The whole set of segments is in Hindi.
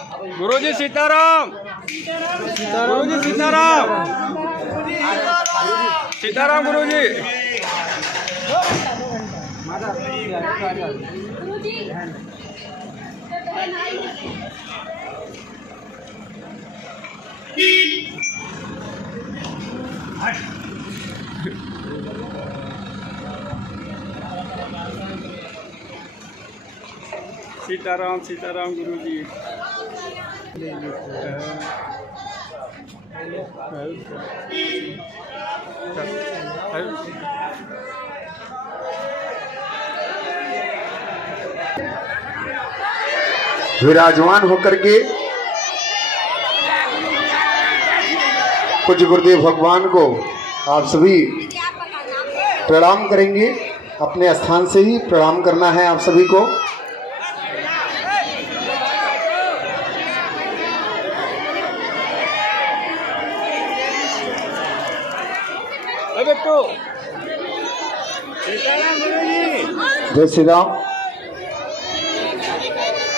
गुरुजी सीताराम। गुरुजी सीताराम। सीताराम गुरुजी। सीताराम सीताराम गुरुजी। विराजमान होकर के पूज्य गुरुदेव भगवान को आप सभी प्रणाम करेंगे। अपने स्थान से ही प्रणाम करना है आप सभी को। जय श्री राम।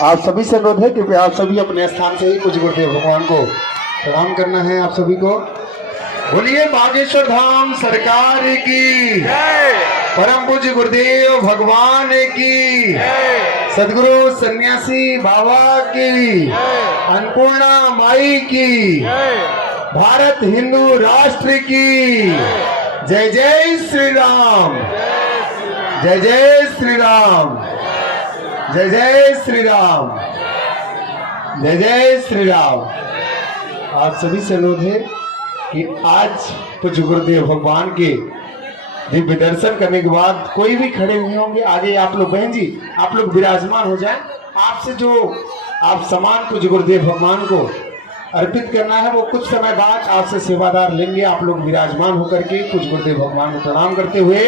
आप सभी से अनुरोध है कि आप सभी अपने स्थान से ही पूज्य गुरुदेव भगवान को प्रणाम करना है आप सभी को। बोलिए बागेश्वर धाम सरकार की, परम पूज्य गुरुदेव भगवान की, सदगुरु सन्यासी बाबा की, अन्नपूर्णा माई की, भारत हिंदू राष्ट्र की। जय जय श्री राम। जय जय श्री राम। जय जय श्री राम। जय जय श्री राम। आप सभी से अनुरोध है कि आज पूज्य गुरुदेव भगवान के दिव्य दर्शन करने के बाद कोई भी खड़े हुए होंगे, आगे आप लोग बहन जी आप लोग विराजमान हो जाएं। आपसे जो आप सम्मान पूज्य गुरुदेव भगवान को अर्पित करना है वो कुछ समय बाद आपसे सेवादार लेंगे। आप लोग विराजमान होकर के पूज्य गुरुदेव भगवान को प्रणाम करते हुए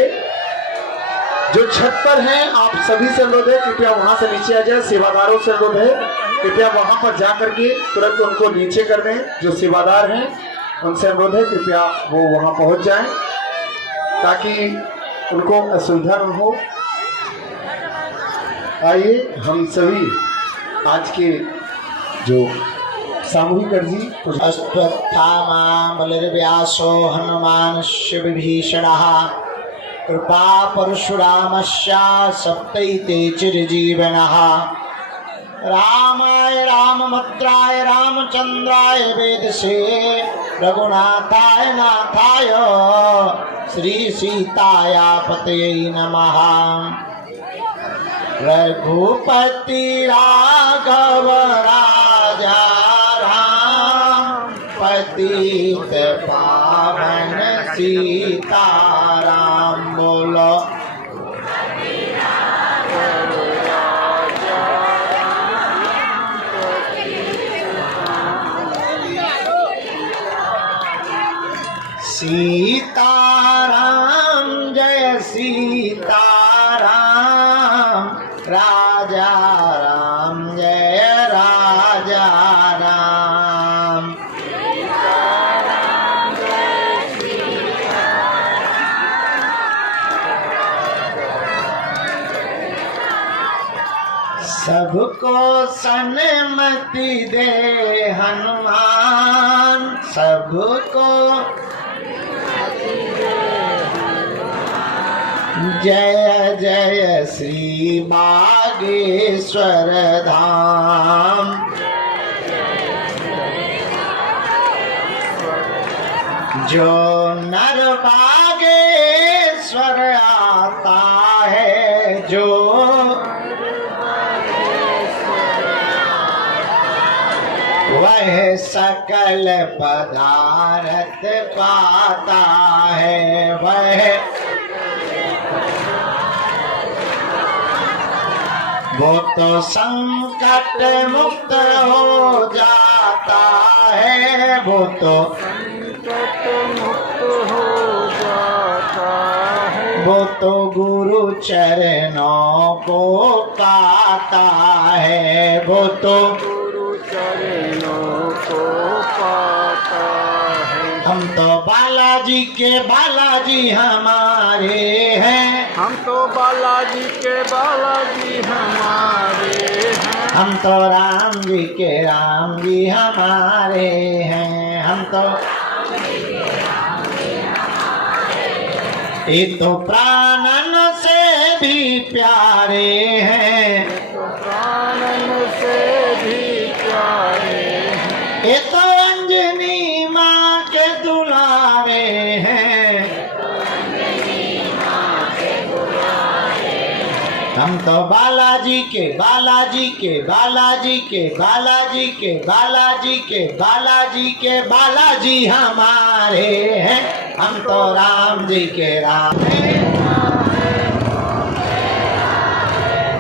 जो छत पर हैं आप सभी से अनुरोध है कृपया वहां से नीचे आ जाए। सेवादारों से अनुरोध है कृपया वहां पर जा करके तुरंत उनको नीचे कर दें। जो सेवादार हैं उनसे अनुरोध है कृपया वो वहां पहुंच जाएं ताकि उनको असुविधा न हो। आइए हम सभी आज के जो सामूहिक अर्जी अश्वत्थामा बलिर्व्यासो हनुमानस्य विभीषणः कृपा परशुरामस्य सप्तैते चिरजीवनः। रामाय रामभद्राय रामचंद्राय वेदसे रघुनाथाय नाथाय श्री सीताया पतये नमः। रघुपति राघव राजा राम पतित पावन सीताराम। बोलो सीताराम जय सीताराम। राजा राम जय राजा राम। सबको सन्मति दे हनुमान, सबको जय जय श्री बागेश्वर धाम। जो नर बागेश्वर आता है, जो वह सकल पदार्थ पाता है। वह वो तो संकट मुक्त हो जाता है। वो तो संकट मुक्त हो जाता है। वो तो गुरु चरणों को पाता है। वो तो गुरु चरणों को पाता है। हम तो बालाजी के बालाजी हमारे हैं। हम तो बालाजी के बालाजी हमारे हैं। हम तो राम जी हमारे हैं, हम तो ये तो प्राणन से भी प्यारे हैं, प्राणन से भी प्यारे हैं। ये तो अंजनी माँ के दुलारे हैं, हम तो बालाजी के बालाजी के बालाजी के बालाजी के बालाजी के बालाजी के बालाजी हमारे हैं, हम तो राम जी के राम हैं।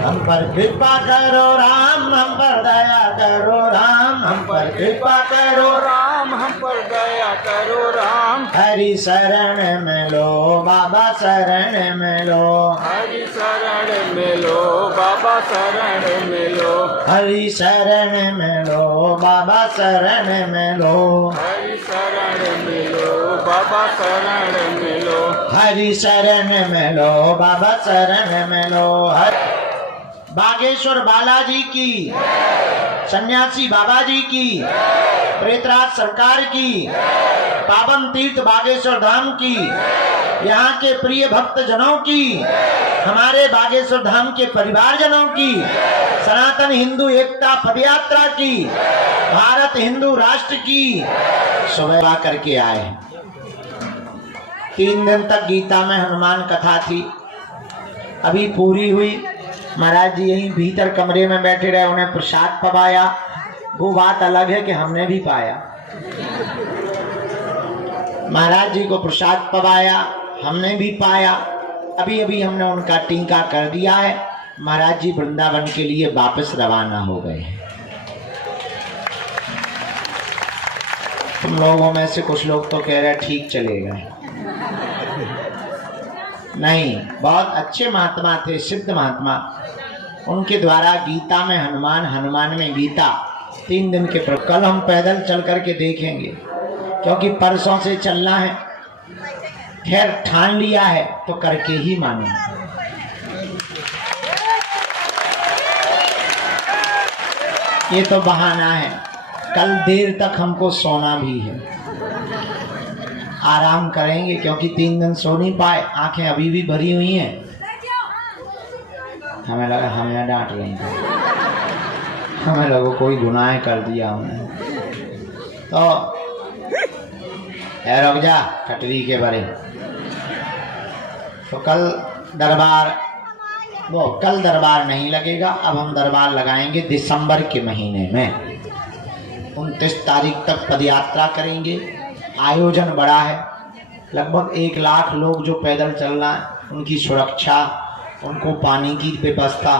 हम पर कृपा करो राम, हम पर दया करो राम, हम पर कृपा करो राम, हम पर दया करो राम। हरि शरण में लो बाबा शरण में लो, हरि शरण में लो बाबा शरण में लो, हरि शरण में लो बाबा शरण में लो, हरि शरण में लो बाबा शरण में लो, हरि शरण में लो बाबा शरण में लो। बागेश्वर बालाजी की, सन्यासी बाबा जी की, प्रेतराज सरकार की, पावन तीर्थ बागेश्वर धाम की, यहाँ के प्रिय भक्त जनों की, हमारे बागेश्वर धाम के परिवारजनों की, सनातन हिंदू एकता पदयात्रा की, भारत हिंदू राष्ट्र की सुबह करके आए। 3 दिन तक गीता में हनुमान कथा थी, अभी पूरी हुई। महाराज जी यहीं भीतर कमरे में बैठे रहे, उन्हें प्रसाद पवाया। वो बात अलग है कि हमने भी पाया। महाराज जी को प्रसाद पवाया, हमने भी पाया। अभी अभी हमने उनका टीका कर दिया है। महाराज जी वृंदावन के लिए वापस रवाना हो गए हैं। तुम लोगों में से कुछ लोग तो कह रहे ठीक चले गए। नहीं, बहुत अच्छे महात्मा थे, सिद्ध महात्मा। उनके द्वारा गीता में हनुमान, हनुमान में गीता 3 दिन के कल हम पैदल चल करके देखेंगे, क्योंकि परसों से चलना है। खैर ठान लिया है तो करके ही मानो। ये तो बहाना है, कल देर तक हमको सोना भी है। आराम करेंगे क्योंकि 3 दिन सो नहीं पाए, आंखें अभी भी भरी हुई हैं। हमें लगा हमें डांट रही हैं, हमें लोगों कोई गुनाह कर दिया हमने। तो रुक जा कटरी के बारे। तो कल दरबार नहीं लगेगा। अब हम दरबार लगाएंगे दिसंबर के महीने में। 29 तारीख तक पदयात्रा करेंगे। आयोजन बड़ा है, लगभग 1 लाख लोग जो पैदल चलना है, उनकी सुरक्षा, उनको पानी की व्यवस्था,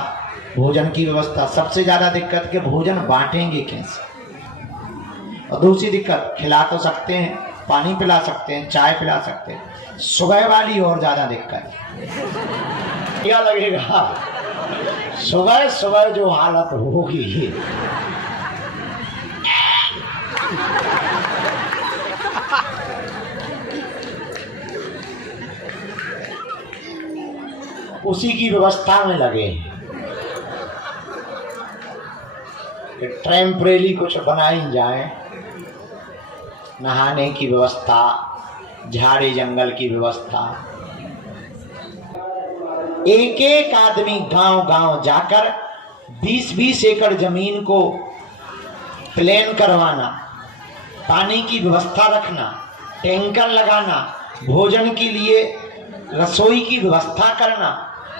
भोजन की व्यवस्था। सबसे ज़्यादा दिक्कत के भोजन बांटेंगे कैसे। और दूसरी दिक्कत, खिला तो सकते हैं, पानी पिला सकते हैं, चाय पिला सकते हैं। सुबह वाली और ज़्यादा दिक्कत क्या लगेगा, सुबह सुबह जो हालत होगी। उसी की व्यवस्था में लगे। टेम्परेरी कुछ बनाई जाए, नहाने की व्यवस्था, झाड़ी जंगल की व्यवस्था। एक एक आदमी गांव गांव जाकर 20-20 एकड़ जमीन को प्लेन करवाना, पानी की व्यवस्था रखना, टैंकर लगाना, भोजन के लिए रसोई की व्यवस्था करना,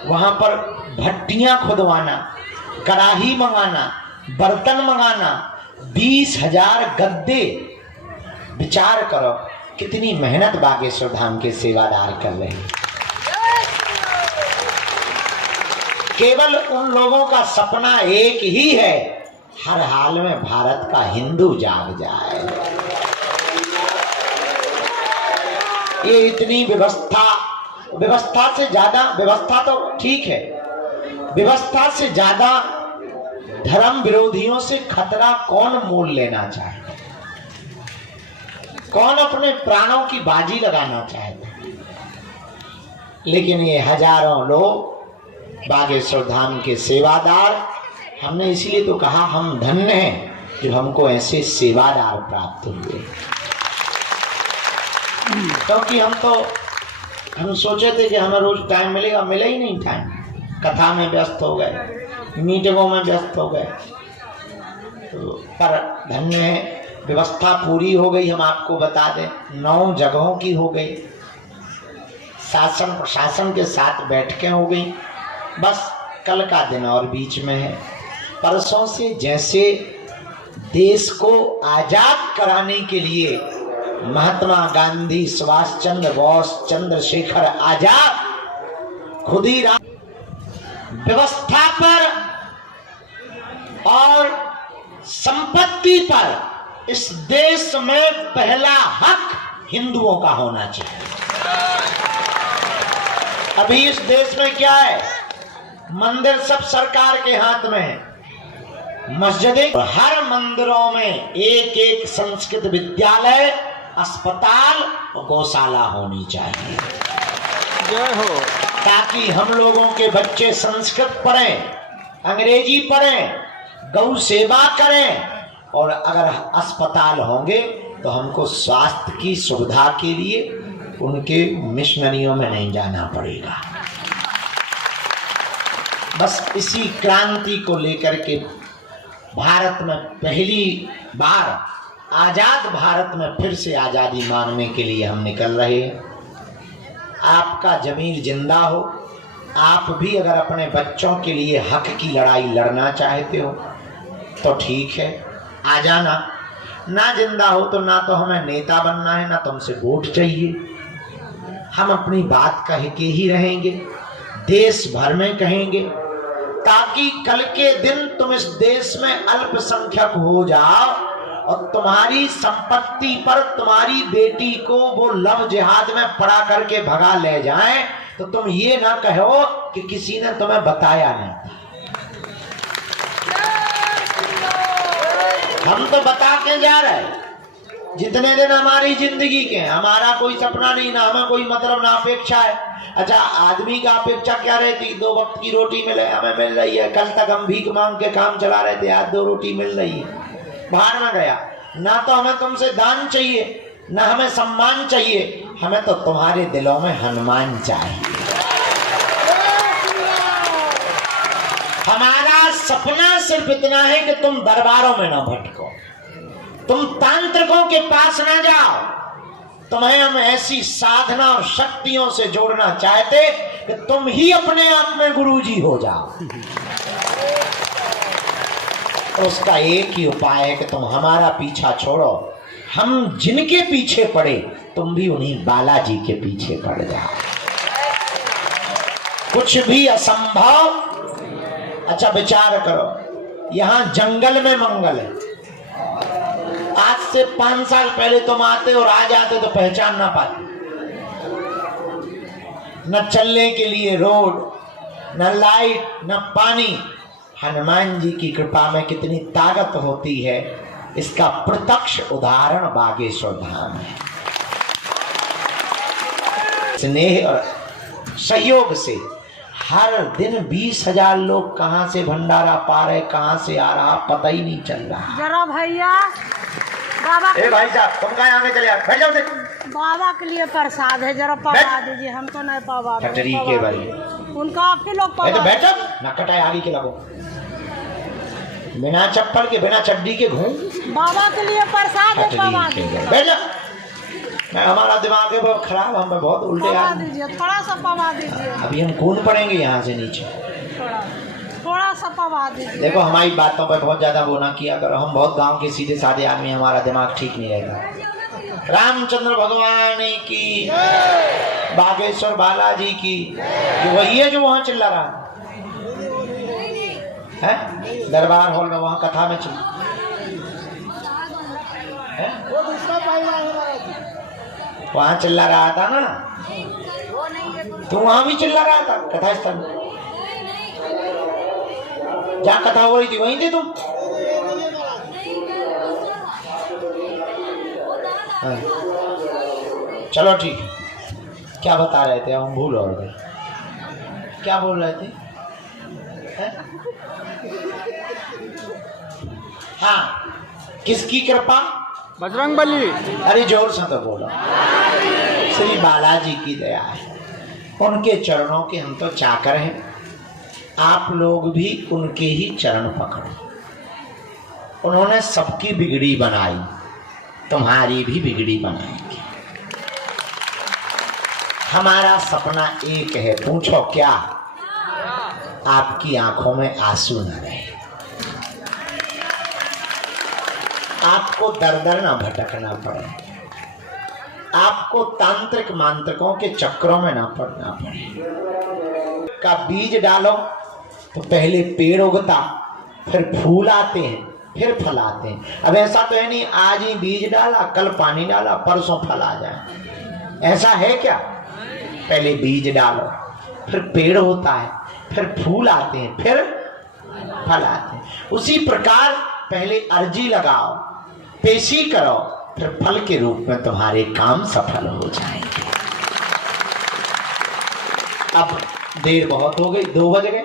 वहां पर भट्टियां खुदवाना, कड़ाही मंगाना, बर्तन मंगाना, 20,000 गद्दे। विचार करो कितनी मेहनत बागेश्वर धाम के सेवादार कर रहे हैं। केवल उन लोगों का सपना एक ही है, हर हाल में भारत का हिंदू जाग जाए। ये इतनी व्यवस्था से ज्यादा, व्यवस्था तो ठीक है, व्यवस्था से ज्यादा धर्म विरोधियों से खतरा कौन मोल लेना चाहे, कौन अपने प्राणों की बाजी लगाना चाहता है। लेकिन ये हजारों लोग बागेश्वर धाम के सेवादार हमने इसीलिए तो कहा हम धन्य हैं जो हमको ऐसे सेवादार प्राप्त हुए। क्योंकि हम सोचे थे कि हमें रोज टाइम मिलेगा, मिला ही नहीं टाइम। कथा में व्यस्त हो गए, मीटिंगों में व्यस्त हो गए। तो पर धन्य है, व्यवस्था पूरी हो गई। हम आपको बता दें 9 जगहों की हो गई, शासन प्रशासन के साथ बैठकें हो गई। बस कल का दिन और बीच में है। परसों से जैसे देश को आजाद कराने के लिए महात्मा गांधी, सुभाष चंद्र बोस, चंद्रशेखर आजाद खुद ही व्यवस्था पर और संपत्ति पर इस देश में पहला हक हिंदुओं का होना चाहिए। अभी इस देश में क्या है, मंदिर सब सरकार के हाथ में है, मस्जिदें, हर मंदिरों में एक एक संस्कृत विद्यालय, अस्पताल और गौशाला होनी चाहिए। जय हो। ताकि हम लोगों के बच्चे संस्कृत पढ़ें, अंग्रेजी पढ़ें, गौ सेवा करें, और अगर अस्पताल होंगे तो हमको स्वास्थ्य की सुविधा के लिए उनके मिशनरियों में नहीं जाना पड़ेगा। बस इसी क्रांति को लेकर के भारत में पहली बार आजाद भारत में फिर से आजादी मांगने के लिए हम निकल रहे हैं। आपका जमीर जिंदा हो, आप भी अगर अपने बच्चों के लिए हक की लड़ाई लड़ना चाहते हो तो ठीक है, आ जाना। ना जिंदा हो तो ना तो हमें नेता बनना है, ना तुमसे वोट चाहिए। हम अपनी बात कह के ही रहेंगे, देश भर में कहेंगे, ताकि कल के दिन तुम इस देश में अल्पसंख्यक हो जाओ और तुम्हारी संपत्ति पर तुम्हारी बेटी को वो लव जिहाद में पड़ा करके भगा ले जाएं तो तुम ये ना कहो कि किसी ने तुम्हें बताया नहीं। हम तो बता के जा रहे हैं। जितने दिन हमारी जिंदगी के, हमारा कोई सपना नहीं, ना हमें कोई मतलब, ना अपेक्षा है। अच्छा, आदमी का अपेक्षा क्या रहती, 2 वक्त की रोटी मिले, हमें मिल रही है। कल तक हम भीख मांग के काम चला रहे थे, आज 2 रोटी मिल रही है। बाहर में गया, ना तो हमें तुमसे दान चाहिए, ना हमें सम्मान चाहिए, हमें तो तुम्हारे दिलों में हनुमान चाहिए। हमारा सपना सिर्फ इतना है कि तुम दरबारों में ना भटको, तुम तांत्रिकों के पास ना जाओ। तुम्हें हम ऐसी साधना और शक्तियों से जोड़ना चाहते कि तुम ही अपने आप में गुरुजी हो जाओ। तो उसका एक ही उपाय है कि तुम हमारा पीछा छोड़ो, हम जिनके पीछे पड़े तुम भी उन्हीं बालाजी के पीछे पड़ जाओ। कुछ भी असंभव। अच्छा, विचार करो, यहाँ जंगल में मंगल है। आज से 5 साल पहले तुम आते और आ जाते तो पहचान ना पाते। न चलने के लिए रोड, न लाइट, न पानी। हनुमान जी की कृपा में कितनी ताकत होती है, इसका प्रत्यक्ष उदाहरण बागेश्वर धाम है। स्नेह और सहयोग से हर दिन 20,000 लोग कहां से भंडारा पा रहे, कहां से आ रहा पता ही नहीं चल रहा। जरा भैया बाबा, ए भाई साहब, तुम कहाँ आगे चले यार, बैठ जाओ। देख, बाबा के लिए प्रसाद है, जरा पवा दीजिए, हम तो नहीं पवा। कटरी के भाई, उनका आपके लोग पवा। बैठो ना, कटाए आगे के लगो, बिना चप्पल के, बिना चड्डी के घूम। बाबा के लिए प्रसाद है, पवा दीजिए। बैठ जा। मैं, हमारा दिमाग है बहुत खराब, हम बहुत उल्टे पवा आ। दीजिए, थोड़ा सा पवा दीजिए। अभी हम कूद पड़ेंगे यहाँ से नीचे। थोड़ा सा पवा दीजिए। देखो, हमारी बातों पर बहुत ज्यादा वो ना किया करो, हम बहुत गांव के सीधे साधे आदमी, हमारा दिमाग ठीक नहीं रहेगा। रामचंद्र भगवान की, बागेश्वर बालाजी की। वही है जो वहां चिल्ला रहा है दरबार हॉल में, वहां कथा में चिल्ला है, वहां चिल्ला रहा था ना, तो वहां भी चिल्ला रहा था कथा स्थल में। जहाँ कथा हो रही थी वहीं थे तुम। हाँ। चलो ठीक है, क्या बता रहे थे, हम भूल हो गए। क्या बोल रहे थे? हाँ, किसकी कृपा? बजरंगबली। अरे जोर से तो बोलो। श्री बालाजी की दया है, उनके चरणों के हम तो चाकर हैं। आप लोग भी उनके ही चरण पकड़ो। उन्होंने सबकी बिगड़ी बनाई, तुम्हारी भी बिगड़ी बनाएंगे। हमारा सपना एक है, पूछो क्या? आपकी आंखों में आंसू न रहे, आपको दर दर न भटकना पड़े, आपको तांत्रिक मांत्रिकों के चक्रों में न पड़ना पड़े। का बीज डालो तो पहले पेड़ उगता, फिर फूल आते हैं, फिर फल आते हैं। अब ऐसा तो है नहीं आज ही बीज डाला, कल पानी डाला, परसों फल आ जाए, ऐसा है क्या? पहले बीज डालो, फिर पेड़ होता है, फिर फूल आते हैं, फिर फल आते हैं। उसी प्रकार पहले अर्जी लगाओ, पेशी करो, फिर फल के रूप में तुम्हारे काम सफल हो जाएंगे। अब देर बहुत हो गई, 2 बज गए,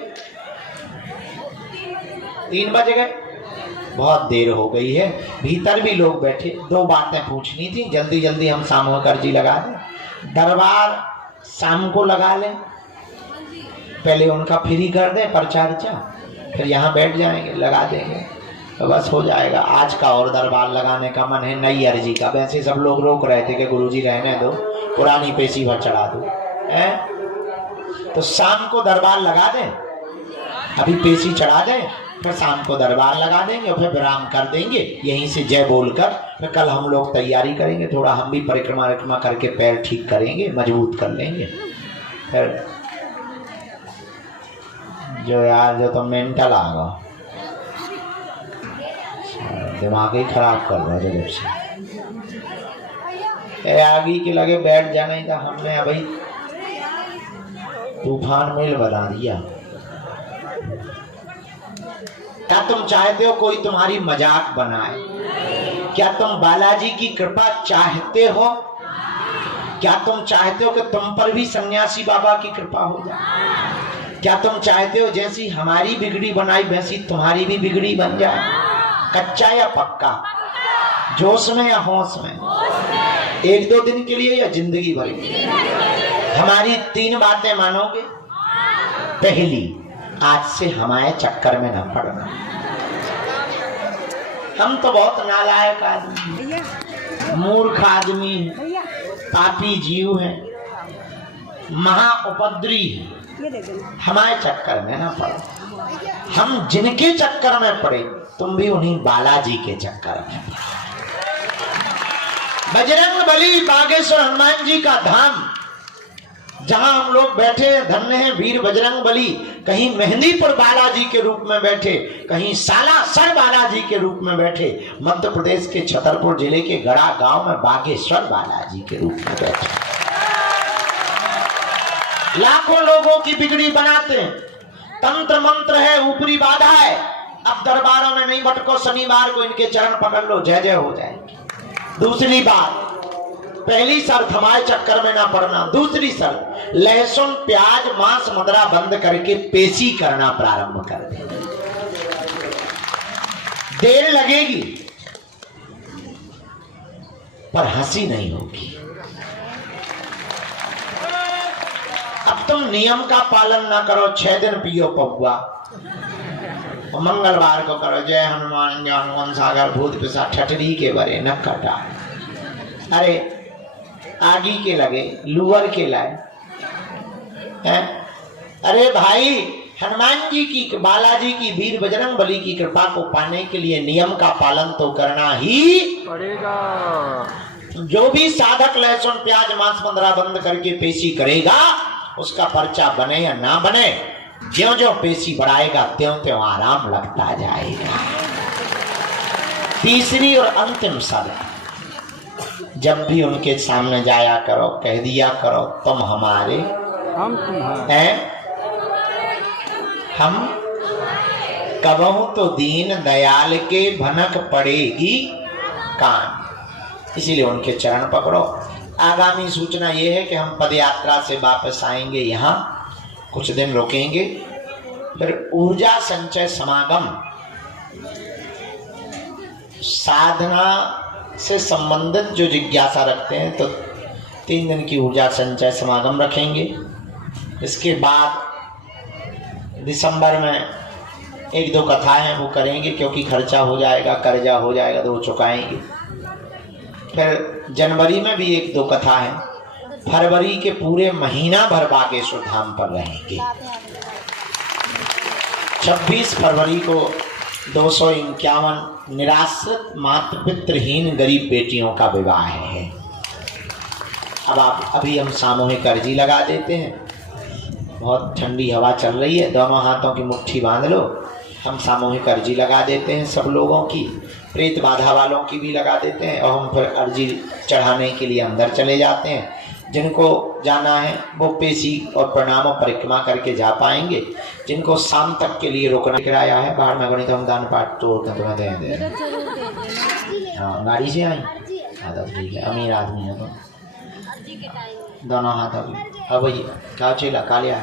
3 बज गए, बहुत देर हो गई है। भीतर भी लोग बैठे, 2 बातें पूछनी थी, जल्दी जल्दी हम सामूहिक अर्जी लगा दें। दरबार शाम को लगा लें, पहले उनका फ्री कर दें पर्चा अर्चा, फिर यहाँ बैठ जाएंगे, लगा देंगे तो बस हो जाएगा। आज का और दरबार लगाने का मन है, नई अर्जी का। वैसे सब लोग रोक रहे थे कि गुरुजी रहने दो, पुरानी पेशी भर चढ़ा दो, तो शाम को दरबार लगा दें, अभी पेशी चढ़ा दें, फिर शाम को दरबार लगा देंगे, फिर विराम कर देंगे यहीं से जय बोलकर। फिर कल हम लोग तैयारी करेंगे, थोड़ा हम भी परिक्रमा करके पैर ठीक करेंगे, मजबूत कर लेंगे। फिर जो यार जो तो मेंटल आ गया, दिमाग ही खराब कर रहा है जब से आगे के लगे बैठ जाने का। हमने अभी तूफान मेल बना दिया। क्या तुम चाहते हो कोई तुम्हारी मजाक बनाए? क्या तुम बालाजी की कृपा चाहते हो? क्या तुम चाहते हो कि तुम पर भी सन्यासी बाबा की कृपा हो जाए? क्या तुम चाहते हो जैसी हमारी बिगड़ी बनाई वैसी तुम्हारी भी बिगड़ी बन जाए? कच्चा या पक्का? जोश में या होश में? 1-2 दिन के लिए या जिंदगी भर के लिए? हमारी 3 बातें मानोगे? पहली, आज से हमारे चक्कर में न पड़ना। हम तो बहुत नालायक आदमी, मूर्ख आदमी है, पापी जीव है, महा उपद्री है, हमारे चक्कर में न पड़ो। हम जिनके चक्कर में पड़े तुम भी उन्हीं बालाजी के चक्कर में पड़ो। बजरंगबली बागेश्वर हनुमान जी का धाम जहां हम लोग बैठे धन्य हैं वीर बजरंगबली। कहीं मेहंदीपुर बालाजी के रूप में बैठे, कहीं सालासर बालाजी के रूप में बैठे, मध्य प्रदेश के छतरपुर जिले के गड़ा गांव में बागेश्वर बालाजी के रूप में बैठे। लाखों लोगों की बिगड़ी बनाते हैं, तंत्र मंत्र है, ऊपरी बाधा है। अब दरबारों में नहीं भटको, शनिवार को इनके चरण पकड़ लो, जय जय हो जाएगी। दूसरी बात, पहली शर्त हमारे चक्कर में ना पड़ना। दूसरी शर्त, लहसुन प्याज मांस मदरा बंद करके पेशी करना प्रारंभ कर दे। देर लगेगी पर हंसी नहीं होगी। अब तुम नियम का पालन ना करो, 6 दिन पियो पौवा, मंगलवार को करो जय हनुमान जय हनुमान सागर भूत पिशाच ठटरी के बरे न कटा। अरे आगी के लगे लुअर के लाए हैं? अरे भाई, हनुमान जी की बालाजी की वीर बजरंगबली की कृपा को पाने के लिए नियम का पालन तो करना ही पड़ेगा। जो भी साधक लहसुन प्याज मांस मदरा बंद करके पेशी करेगा उसका पर्चा बने या ना बने, ज्यों ज्यों पेशी बढ़ाएगा त्यों त्यों आराम लगता जाएगा। तीसरी और अंतिम शर्त, जब भी उनके सामने जाया करो कह दिया करो तुम हमारे, हम तुम्हारे हैं, हम कबहू तो दीन दयाल के भनक पड़ेगी कान। इसीलिए उनके चरण पकड़ो। आगामी सूचना ये है कि हम पदयात्रा से वापस आएंगे, यहाँ कुछ दिन रुकेंगे, फिर ऊर्जा संचय समागम साधना से संबंधित जो जिज्ञासा रखते हैं तो 3 दिन की ऊर्जा संचय समागम रखेंगे। इसके बाद दिसंबर में 1-2 कथाएं हैं वो करेंगे, क्योंकि खर्चा हो जाएगा, कर्जा हो जाएगा तो वो चुकाएंगे। फिर जनवरी में भी 1-2 कथा है। फरवरी के पूरे महीना भर बागेश्वर धाम पर रहेंगे। 26 फरवरी को 251 निराश्रित मातृपितृहीन गरीब बेटियों का विवाह है। अब अभी हम सामूहिक अर्जी लगा देते हैं। बहुत ठंडी हवा चल रही है, दोनों हाथों की मुट्ठी बांध लो। हम सामूहिक अर्जी लगा देते हैं सब लोगों की, प्रेत बाधा वालों की भी लगा देते हैं, और हम फिर अर्जी चढ़ाने के लिए अंदर चले जाते हैं। जिनको जाना है वो पेशी और प्रणाम और परिक्रमा करके जा पाएंगे। जिनको शाम तक के लिए रोकना किराया है, बाहर में गणित हम दान पाठ तोड़ कर तुम्हें दे दें। हाँ, गाड़ी से आई। हाँ तो ठीक है, अमीर आदमी है तो दोनों हाथ अभी। अब वही क्या चेला का लिया,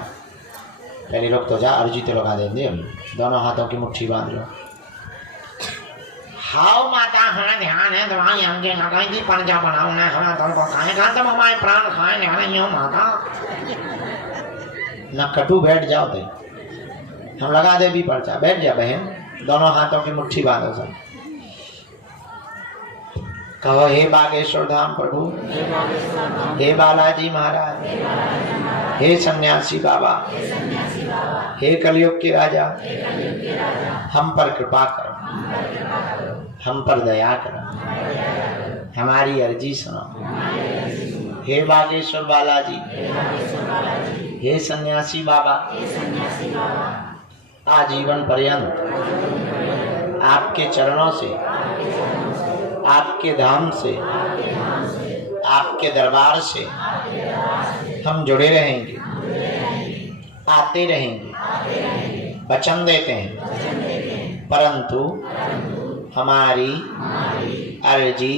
पहले लोग तो जा अर्जी तो लगा देंगे। अभी दोनों हाथों की मुट्ठी बांध लो। हाउ माता हाँ ध्यान है, दवाई हमके लगाई थी, पंजा बनाओ ना हमारा तुमको खाएगा तब हमारे प्राण खाए नहीं हो माता। ना कटू, बैठ जाओ तो हम लगा दे भी पर्चा। बैठ जा बहन, दोनों हाथों की मुट्ठी बांधो सब। कहो हे बागेश्वर धाम प्रभु, हे बालाजी महाराज, हे सन्यासी बाबा, हे कलयुग के राजा, हम पर कृपा करो, हम पर दया करो, हमारी अर्जी सुनो। हे बागेश्वर बालाजी, हे सन्यासी बाबा, आजीवन पर्यंत आपके चरणों से, आपके धाम से, आपके दरबार से हम जुड़े रहेंगे, आते रहेंगे, वचन देते हैं। परंतु हमारी अर्जी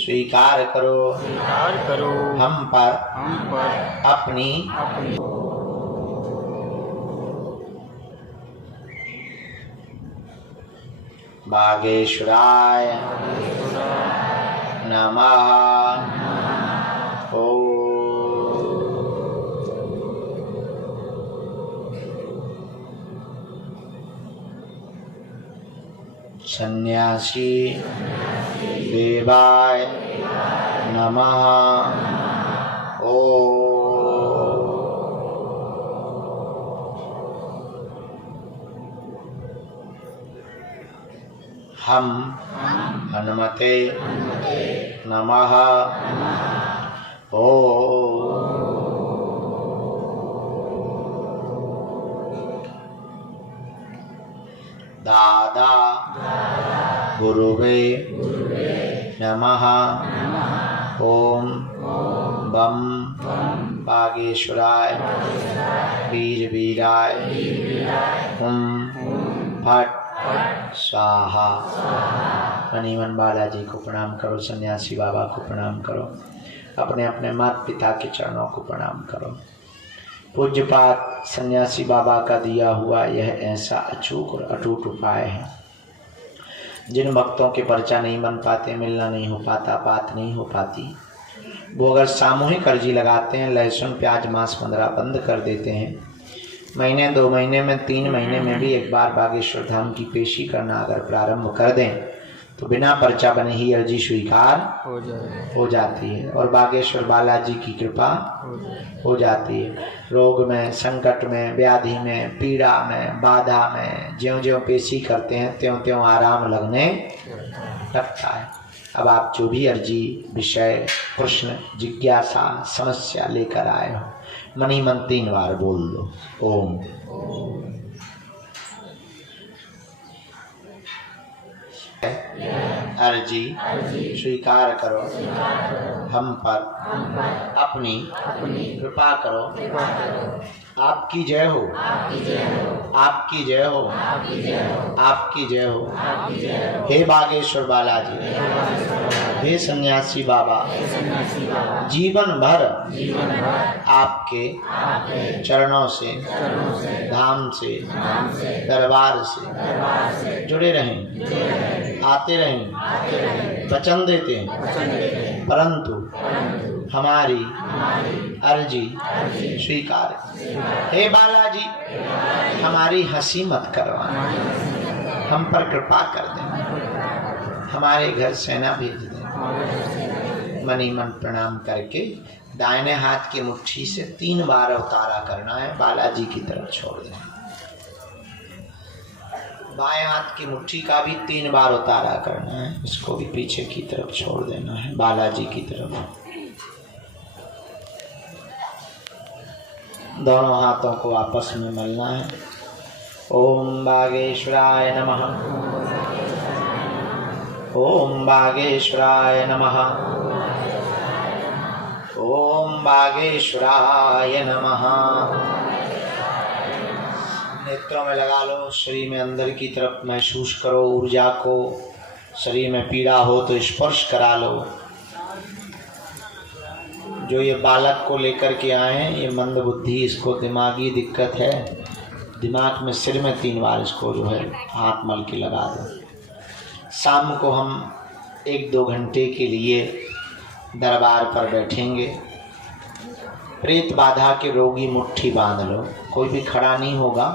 स्वीकार करो, हम पर अपनी बागेश्वराय नमः। ओम सन्यासी देवाय नमः। ओम हम हनुमते नमः। ओम दादा गुरुवे नमः। ओम बम बागेश्वराय वीर वीराय फट स्वाहा। मणिमन बालाजी को प्रणाम करो, सन्यासी बाबा को प्रणाम करो, अपने अपने माता पिता के चरणों को प्रणाम करो। पूज्यपात सन्यासी बाबा का दिया हुआ यह ऐसा अचूक और अटूट उपाय है। जिन भक्तों के पर्चा नहीं बन पाते, मिलना नहीं हो पाता, बात नहीं हो पाती, वो अगर सामूहिक अर्जी लगाते हैं, लहसुन प्याज मांस 15 बंद कर देते हैं, महीने 2 महीने में 3 महीने में भी एक बार बागेश्वर धाम की पेशी करना अगर प्रारंभ कर दें तो बिना पर्चा बने ही अर्जी स्वीकार हो जाती है और बागेश्वर बालाजी की कृपा हो जाती है। रोग में, संकट में, व्याधि में, पीड़ा में, बाधा में ज्यों-ज्यों पेशी करते हैं त्यों-त्यों आराम लगने लगता है। अब आप जो भी अर्जी, विषय, प्रश्न, जिज्ञासा, समस्या लेकर आए हो, मन ही मन 3 बार बोल दो ओम। अर्जी स्वीकार करो, हम पर अपनी कृपा करो। आपकी जय हो, आपकी जय हो, आपकी जय हो। हे बागेश्वर बालाजी, हे सन्यासी बाबा, जीवन भर आपके चरणों से, धाम से, दरबार से जुड़े रहें, आते आते रहेंगे, वचन देते हैं, परंतु हमारी अर्जी स्वीकार। हे बालाजी, हमारी हंसी मत करवाना, हम पर कृपा कर देना, हमारे घर सेना भेज देना। मनी मन प्रणाम करके दाहिने हाथ की मुट्ठी से 3 बार अवतारा करना है, बालाजी की तरफ छोड़ देना। बाएं हाथ की मुट्ठी का भी 3 बार उतारा करना है, इसको भी पीछे की तरफ छोड़ देना है, बालाजी की तरफ। दोनों हाथों को आपस में मलना है। ओम बागेश्वराय नमः, ओम बागेश्वराय नमः, ओम बागेश्वराय नमः। नेत्रों में लगा लो, शरीर में अंदर की तरफ महसूस करो ऊर्जा को। शरीर में पीड़ा हो तो स्पर्श करा लो। जो ये बालक को लेकर के आए हैं, ये मंद बुद्धि, इसको दिमागी दिक्कत है, दिमाग में सिर में 3 बार इसको जो है हाथ मल के लगा दो। शाम को हम 1-2 घंटे के लिए दरबार पर बैठेंगे। प्रेत बाधा के रोगी मुट्ठी बांध लो, कोई भी खड़ा नहीं होगा।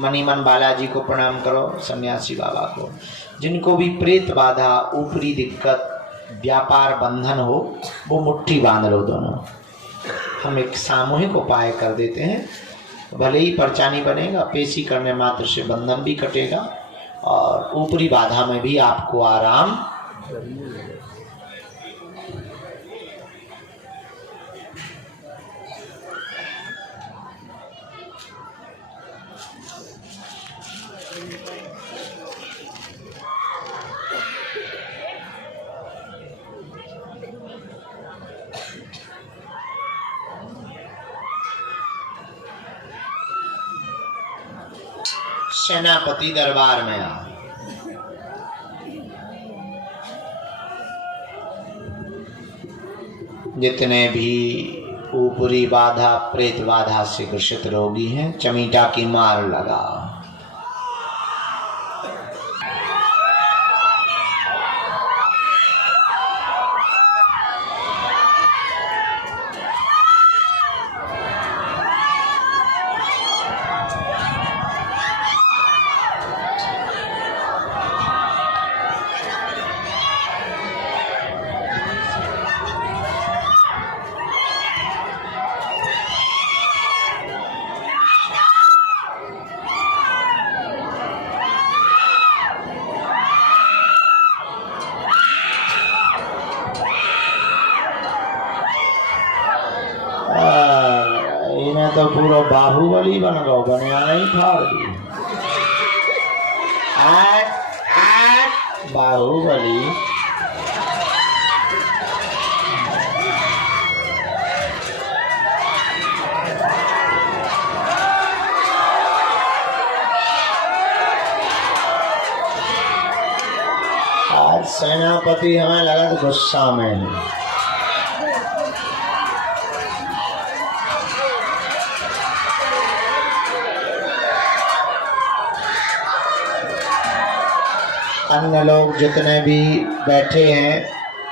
मनी मन बालाजी को प्रणाम करो, सन्यासी बाबा को। जिनको भी प्रेत बाधा, ऊपरी दिक्कत, व्यापार बंधन हो, वो मुट्ठी बांध लो दोनों। हम एक सामूहिक उपाय कर देते हैं, भले ही पर्चा नहीं बनेगा, पेशी करने मात्र से बंधन भी कटेगा और ऊपरी बाधा में भी आपको आराम। सेनापति दरबार में आ। जितने भी ऊपरी बाधा, प्रेत बाधा से ग्रसित रोगी हैं, चमीटा की मार लगा। तो पूरा बाहुबली बन गो, बनिया नहीं फाड़ दी। बाहुबली आज सेनापति हमें लगा तो गुस्सा में है। अन्य लोग जितने भी बैठे हैं,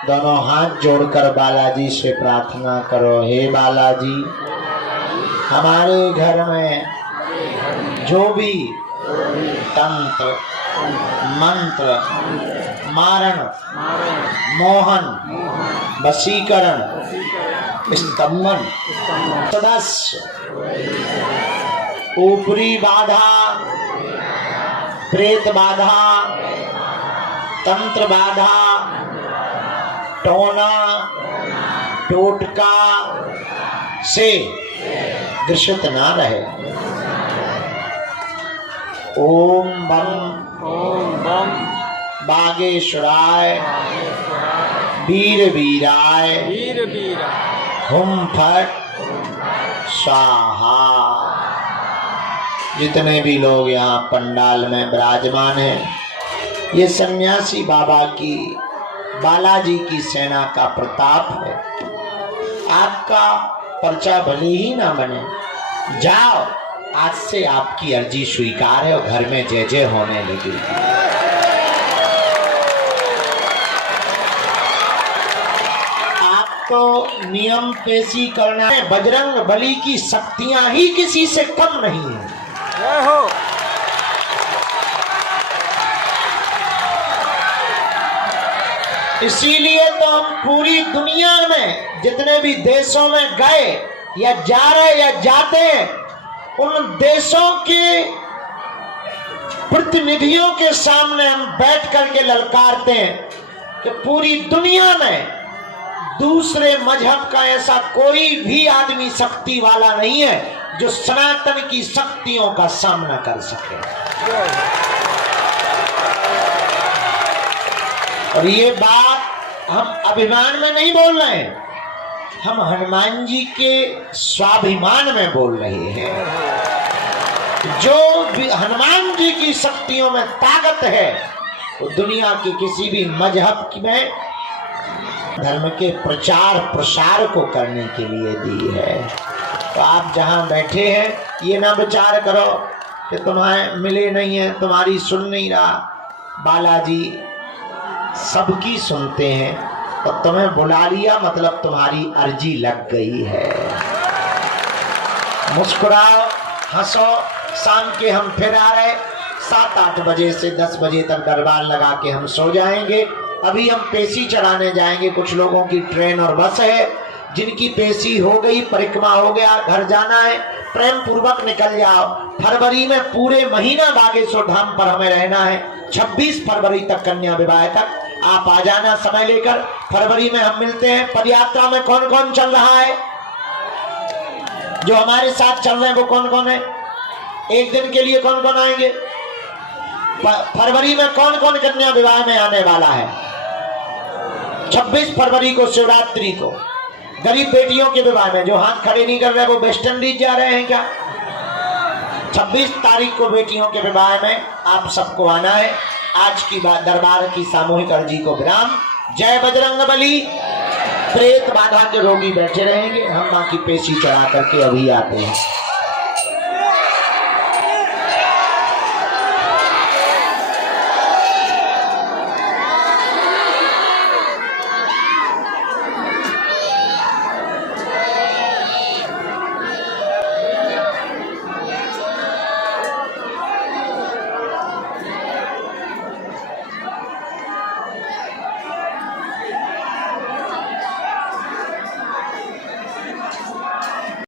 दोनों हाथ जोड़कर बालाजी से प्रार्थना करो। हे बालाजी, हमारे घर में जो भी तंत्र, मंत्र, मारण, मोहन, वशीकरण, स्तंभन, सदस्य, ऊपरी बाधा, प्रेत बाधा, तंत्र बाधा, टोना टोटका से ग्रसित ना रहे। ओम बम बागेश्वराय वीर वीराय हुम फट स्वाहा। जितने भी लोग यहाँ पंडाल में विराजमान हैं, ये सन्यासी बाबा की, बालाजी की सेना का प्रताप है। आपका पर्चा भले ही ना बने, जाओ, आज से आपकी अर्जी स्वीकार है और घर में जय जय होने लगेगी। तो नियम पेशी करना है। बजरंग बली की शक्तियां ही किसी से कम नहीं है। जय हो। इसीलिए तो हम पूरी दुनिया में जितने भी देशों में गए या जा रहे या जाते हैं, उन देशों के प्रतिनिधियों के सामने हम बैठ करके ललकारते हैं कि पूरी दुनिया में दूसरे मजहब का ऐसा कोई भी आदमी शक्ति वाला नहीं है जो सनातन की शक्तियों का सामना कर सके। और ये बात हम अभिमान में नहीं बोल रहे हैं, हम हनुमान जी के स्वाभिमान में बोल रहे हैं। जो भी हनुमान जी की शक्तियों में ताकत है, वो दुनिया के किसी भी मजहब में धर्म के प्रचार प्रसार को करने के लिए दी है। तो आप जहां बैठे हैं ये ना विचार करो कि तुम्हें मिले नहीं है, तुम्हारी सुन नहीं रहा। बालाजी सबकी सुनते हैं, तो तुम्हें बुला लिया मतलब तुम्हारी अर्जी लग गई है। मुस्कुराओ, हंसो। शाम के हम फिर आ रहे 7-8 बजे से 10 बजे तक दरबार लगा के हम सो जाएंगे। अभी हम पेशी चढ़ाने जाएंगे। कुछ लोगों की ट्रेन और बस है, जिनकी पेशी हो गई, परिक्रमा हो गया, घर जाना है, प्रेम पूर्वक निकल जाओ। फरवरी में पूरे महीना बागेश्वर धाम पर हमें रहना है। 26 फरवरी तक कन्या विवाह तक आप आ जाना समय लेकर। फरवरी में हम मिलते हैं। पदयात्रा में कौन कौन चल रहा है? जो हमारे साथ चल रहे हैं वो कौन कौन है? एक दिन के लिए कौन कौन आएंगे? फरवरी में कौन कौन कन्या विवाह में आने वाला है? 26 फरवरी को शिवरात्रि को गरीब बेटियों के विवाह में। जो हाथ खड़े नहीं कर रहे वो वेस्ट इंडीज जा रहे हैं क्या? 26 तारीख को बेटियों के विवाह में आप सबको आना है। आज की दरबार की सामूहिक अर्जी को विराम। जय बजरंग बली। प्रेत बाधा के रोगी बैठे रहेंगे, हम मां की पेशी चढ़ा करके अभी आते हैं।